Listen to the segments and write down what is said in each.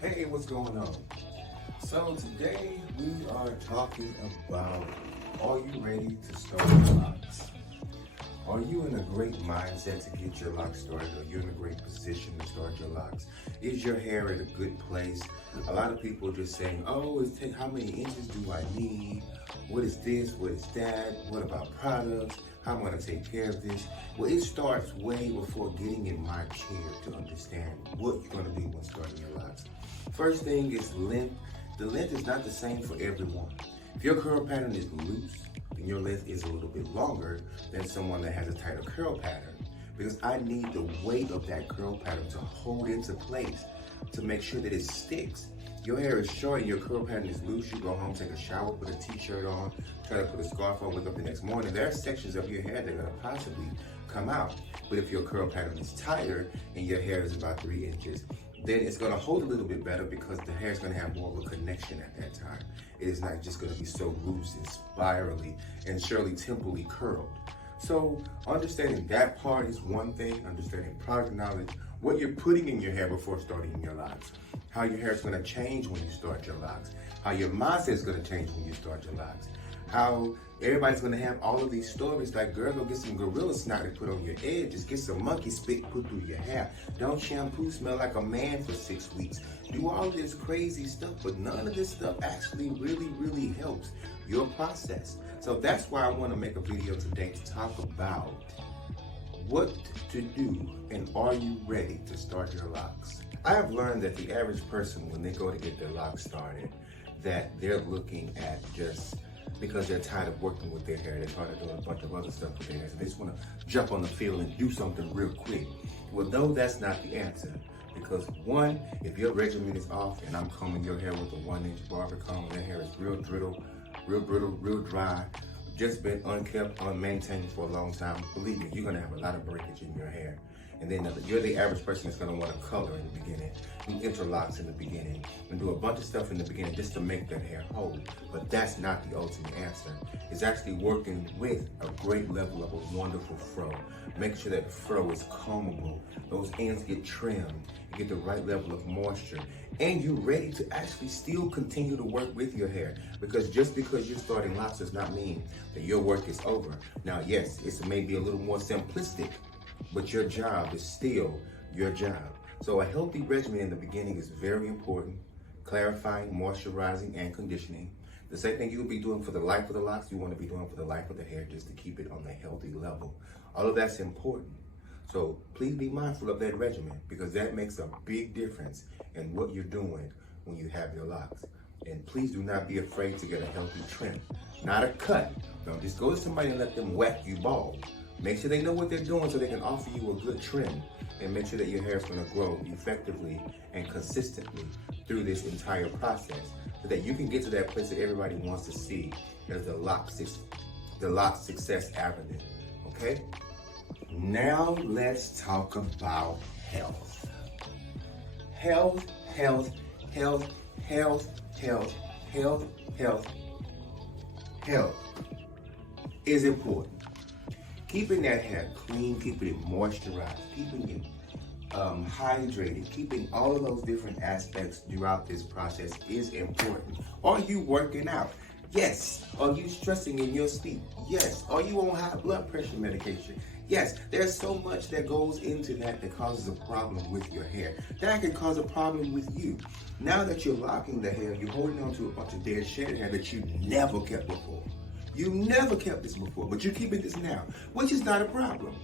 Hey, what's going on? So today we are talking about, are you ready to start your locks? Are you in a great mindset to get your locks started? Are you in a great position to start your locks? Is your hair at a good place? A lot of people are just saying, oh, how many inches do I need? What is this? What is that? What about products? How am I going to take care of this? Well, it starts way before getting in my chair to understand what you're going to do when starting your locks. First thing is length. The length is not the same for everyone. If your curl pattern is loose, then your length is a little bit longer than someone that has a tighter curl pattern. Because I need the weight of that curl pattern to hold into place to make sure that it sticks. Your hair is short and your curl pattern is loose, you go home, take a shower, put a t-shirt on, try to put a scarf on, wake up the next morning. There are sections of your hair that are gonna possibly come out. But if your curl pattern is tighter and your hair is about 3 inches, then it's gonna hold a little bit better because the hair is gonna have more of a connection at that time. It is not just gonna be so loose and spirally and surely temply curled. So understanding that part is one thing, understanding product knowledge, what you're putting in your hair before starting your locks, how your hair is gonna change when you start your locks, how your mindset is gonna change when you start your locks, how everybody's gonna have all of these stories like, girl, go get some gorilla snot to put on your edges, get some monkey spit put through your hair, don't shampoo, smell like a man for 6 weeks, do all this crazy stuff, but none of this stuff actually really helps your process. So that's why I wanna make a video today to talk about what to do and are you ready to start your locks. I have learned that the average person, when they go to get their locks started, that they're looking at just because they're tired of working with their hair, they're trying to do a bunch of other stuff with their hair, so they just want to jump on the field and do something real quick. Well, no, that's not the answer. Because one, if your regimen is off and I'm combing your hair with a 1-inch barber comb and your hair is real brittle, real dry, just been unkept, unmaintained for a long time, believe me, you're gonna have a lot of breakage in your hair. And then you're the average person that's gonna want to color in the beginning, do interlocks in the beginning, and do a bunch of stuff in the beginning just to make that hair hold. But that's not the ultimate answer. It's actually working with a great level of a wonderful fro. Make sure that the fro is combable, those ends get trimmed, you get the right level of moisture, and you're ready to actually still continue to work with your hair. Because just because you're starting locks does not mean that your work is over. Now, yes, it may be a little more simplistic, but your job is still your job. So a healthy regimen in the beginning is very important. Clarifying, moisturizing, and conditioning. The same thing you will be doing for the life of the locks, you want to be doing for the life of the hair just to keep it on a healthy level. All of that's important. So please be mindful of that regimen because that makes a big difference in what you're doing when you have your locks. And please do not be afraid to get a healthy trim, not a cut. Don't just go to somebody and let them whack you bald. Make sure they know what they're doing so they can offer you a good trim and make sure that your hair is going to grow effectively and consistently through this entire process so that you can get to that place that everybody wants to see as the lock success avenue, okay? Now let's talk about health. Health is important. Keeping that hair clean, keeping it moisturized, keeping it hydrated, keeping all of those different aspects throughout this process is important. Are you working out? Yes. Are you stressing in your sleep? Yes. Are you on high blood pressure medication? Yes. There's so much that goes into that causes a problem with your hair. That can cause a problem with you. Now that you're locking the hair, you're holding on to a bunch of dead shedded hair that you never kept before. You never kept this before, but you're keeping this now, which is not a problem.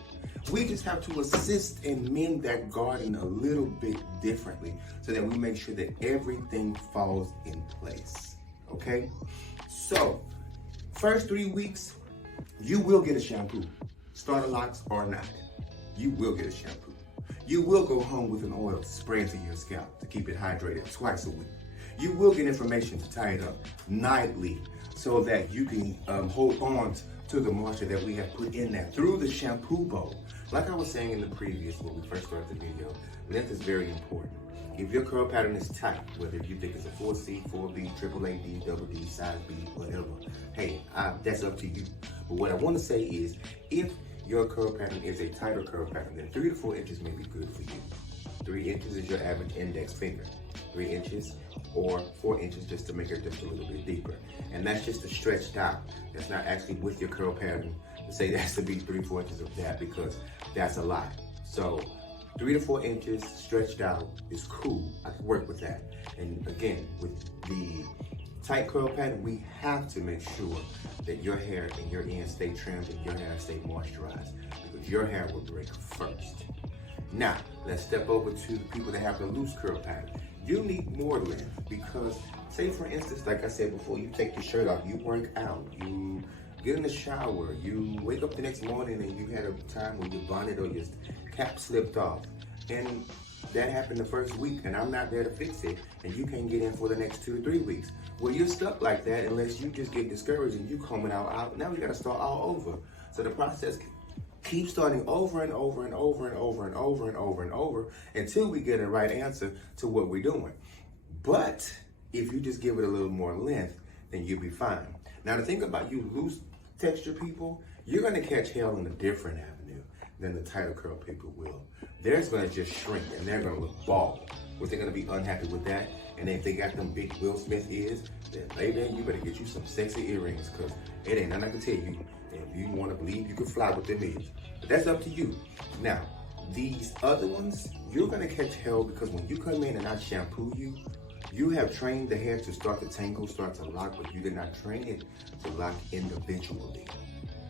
We just have to assist and mend that garden a little bit differently so that we make sure that everything falls in place, okay? So, first 3 weeks, you will get a shampoo, starter locks or not. You will get a shampoo. You will go home with an oil to spray into your scalp to keep it hydrated twice a week. You will get information to tie it up nightly so that you can hold on to the moisture that we have put in there through the shampoo bowl. Like I was saying in the previous, when we first started the video, length is very important. If your curl pattern is tight, whether you think it's a 4C, 4B, triple AD, double D, size B, whatever, hey, that's up to you. But what I want to say is, if your curl pattern is a tighter curl pattern, then 3 to 4 inches may be good for you. 3 inches is your average index finger. 3 inches or 4 inches just to make it just a little bit deeper. And that's just a stretched out. That's not actually with your curl pattern to say there has to be 3-4 inches of that, because that's a lot. So 3 to 4 inches stretched out is cool. I can work with that. And again, with the tight curl pattern, we have to make sure that your hair and your ends stay trimmed and your hair stay moisturized, because your hair will break first. Now, let's step over to the people that have the loose curl pattern. You need more length, because say for instance, like I said before, you take your shirt off, you work out, you get in the shower, you wake up the next morning and you had a time when your bonnet or your cap slipped off. And that happened the first week and I'm not there to fix it, and you can't get in for the next 2 to 3 weeks. Well, you're stuck like that unless you just get discouraged and you coming out. Now we gotta start all over. So the process keeps starting over and over and over and over and over and over and over until we get a right answer to what we're doing. But if you just give it a little more length, then you'll be fine. Now the thing about you loose texture people, you're gonna catch hell in a different avenue than the tighter curl people will. Theirs gonna just shrink and they're gonna look bald. Was they gonna be unhappy with that? And if they got them big Will Smith ears, then baby, you better get you some sexy earrings, because it ain't nothing I can tell you. If you want to believe, you can fly with them ears. But that's up to you. Now, these other ones, you're gonna catch hell, because when you come in and I shampoo you, you have trained the hair to start to tangle, start to lock, but you did not train it to lock individually.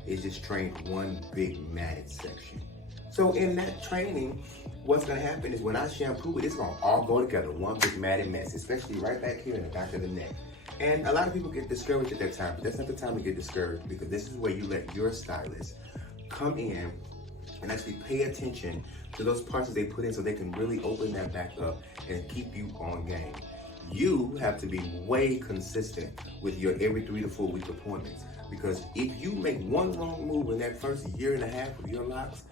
It's just trained one big matted section. So in that training, what's gonna happen is when I shampoo it, it's gonna all go together, one big matted mess, especially right back here in the back of the neck. And a lot of people get discouraged at that time, but that's not the time to get discouraged, because this is where you let your stylist come in and actually pay attention to those parts that they put in, so they can really open that back up and keep you on game. You have to be way consistent with your every 3 to 4 week appointments, because if you make one wrong move in that first year and a half of your locks,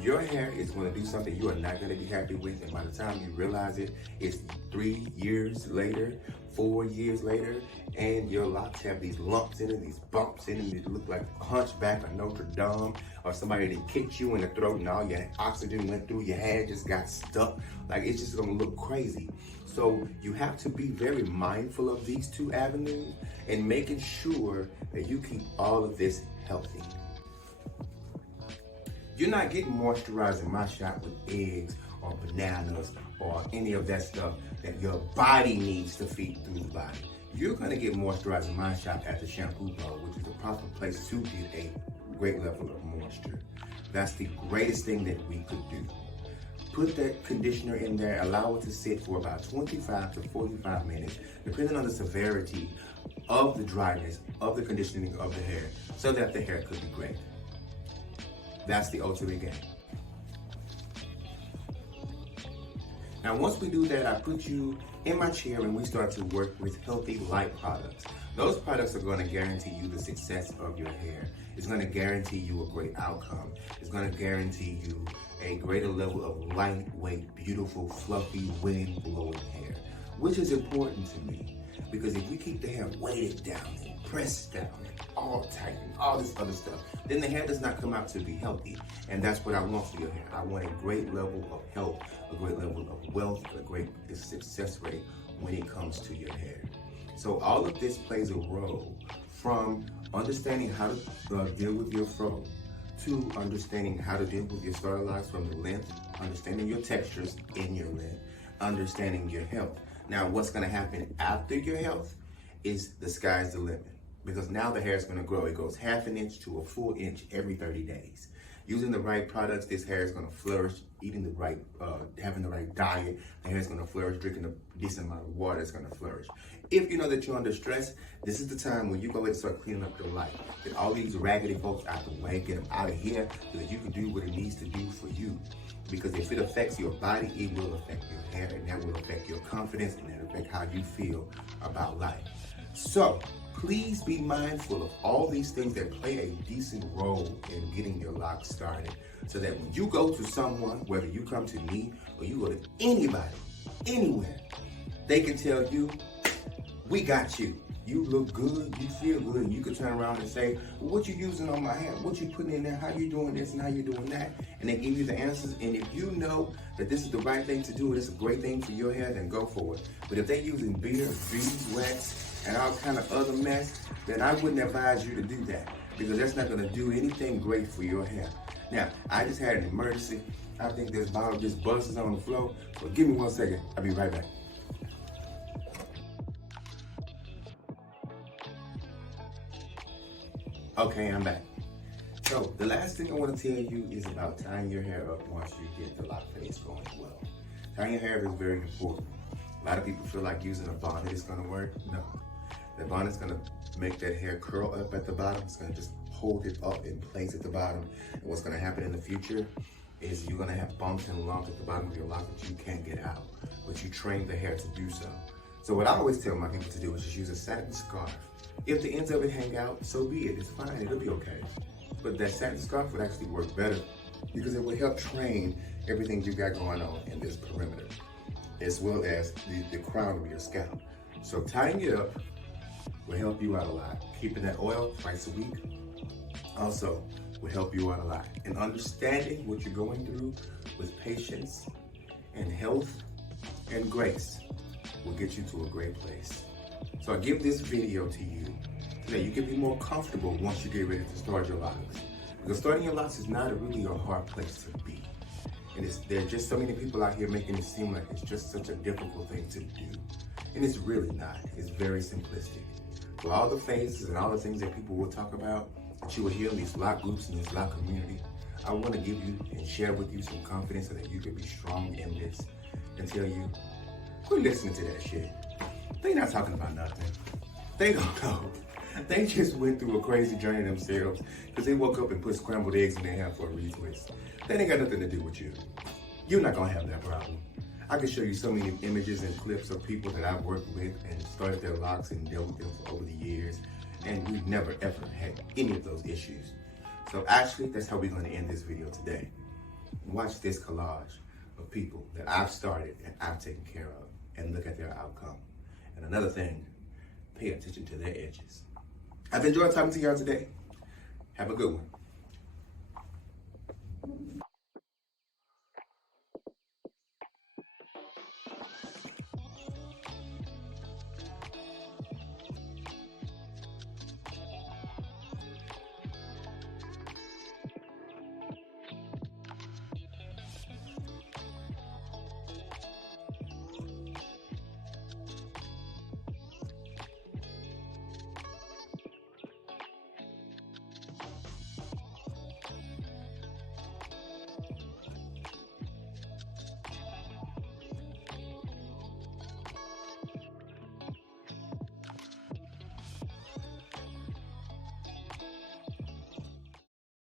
your hair is going to do something you are not going to be happy with, and by the time you realize it, it's 3 years later, 4 years later, and your locks have these lumps in it, these bumps in it, that look like Hunchback or Notre Dame, or somebody that kicked you in the throat and all your oxygen went through your hair, just got stuck. Like, it's just going to look crazy. So you have to be very mindful of these 2 avenues and making sure that you keep all of this healthy. You're not getting moisturized in my shop with eggs or bananas or any of that stuff that your body needs to feed through the body. You're gonna get moisturized in my shop at the shampoo bowl, which is the proper place to get a great level of moisture. That's the greatest thing that we could do. Put that conditioner in there, allow it to sit for about 25 to 45 minutes, depending on the severity of the dryness, of the conditioning of the hair, so that the hair could be great. That's the ultimate game. Now, once we do that, I put you in my chair and we start to work with healthy light products. Those products are going to guarantee you the success of your hair. It's going to guarantee you a great outcome. It's going to guarantee you a greater level of lightweight, beautiful, fluffy, wind-blowing hair, which is important to me, because if we keep the hair weighted down and pressed down and all tight and all this other stuff, then the hair does not come out to be healthy. And that's what I want for your hair. I want a great level of health, a great level of wealth, a great success rate when it comes to your hair. So all of this plays a role, from understanding how to deal with your fro, to understanding how to deal with your starter locks from the length, understanding your textures in your length, understanding your health. Now, what's gonna happen after your health is the sky's the limit, because now the hair is gonna grow. It goes half an inch to a full inch every 30 days. Using the right products, this hair is gonna flourish. Eating the right, having the right diet, the hair is gonna flourish. Drinking a decent amount of water is gonna flourish. If you know that you're under stress, this is the time when you go ahead and start cleaning up your life. Get all these raggedy folks out the way, get them out of here, so that you can do what it needs to do for you. Because if it affects your body, it will affect your hair, and that will affect your confidence, and that will affect how you feel about life. So, please be mindful of all these things that play a decent role in getting your locks started, so that when you go to someone, whether you come to me or you go to anybody, anywhere, they can tell you, we got you. You look good, you feel good, and you can turn around and say, well, what you using on my hair? What you putting in there? How you doing this and how you doing that? And they give you the answers. And if you know that this is the right thing to do, it's a great thing for your hair, then go for it. But if they're using beer, beeswax, and all kind of other mess, then I wouldn't advise you to do that, because that's not gonna do anything great for your hair. Now, I just had an emergency. I think this bottle just busted on the floor. So give me 1 second, I'll be right back. Okay, I'm back. So the last thing I want to tell you is about tying your hair up once you get the lock phase going well. Tying your hair is very important. A lot of people feel like using a bonnet is going to work. No. The bonnet's going to make that hair curl up at the bottom. It's going to just hold it up in place at the bottom. And what's going to happen in the future is you're going to have bumps and lumps at the bottom of your lock that you can't get out, but you train the hair to do so. So what I always tell my people to do is just use a satin scarf. If the ends of it hang out, so be it. It's fine. It'll be okay. But that satin scarf would actually work better because it will help train everything you got going on in this perimeter, as well as the crown of your scalp. So tying it up will help you out a lot. Keeping that oil twice a week also will help you out a lot. And understanding what you're going through with patience and health and grace will get you to a great place. So I give this video to you so that you can be more comfortable once you get ready to start your locks. Because starting your locks is not really a hard place to be. And there are just so many people out here making it seem like it's just such a difficult thing to do. And it's really not. It's very simplistic. For all the phases and all the things that people will talk about, that you will hear in these lock groups and this lock community, I want to give you and share with you some confidence so that you can be strong in this and tell you, quit listening to that shit. They not talking about nothing. They don't know. They just went through a crazy journey themselves because they woke up and put scrambled eggs in their hair for a retwist. That ain't got nothing to do with you. You're not gonna have that problem. I can show you so many images and clips of people that I've worked with and started their locks and dealt with them for over the years, and we've never ever had any of those issues. So actually, that's how we're gonna end this video today. Watch this collage of people that I've started and I've taken care of, and look at their outcome. And another thing, pay attention to their edges. I've enjoyed talking to y'all today. Have a good one.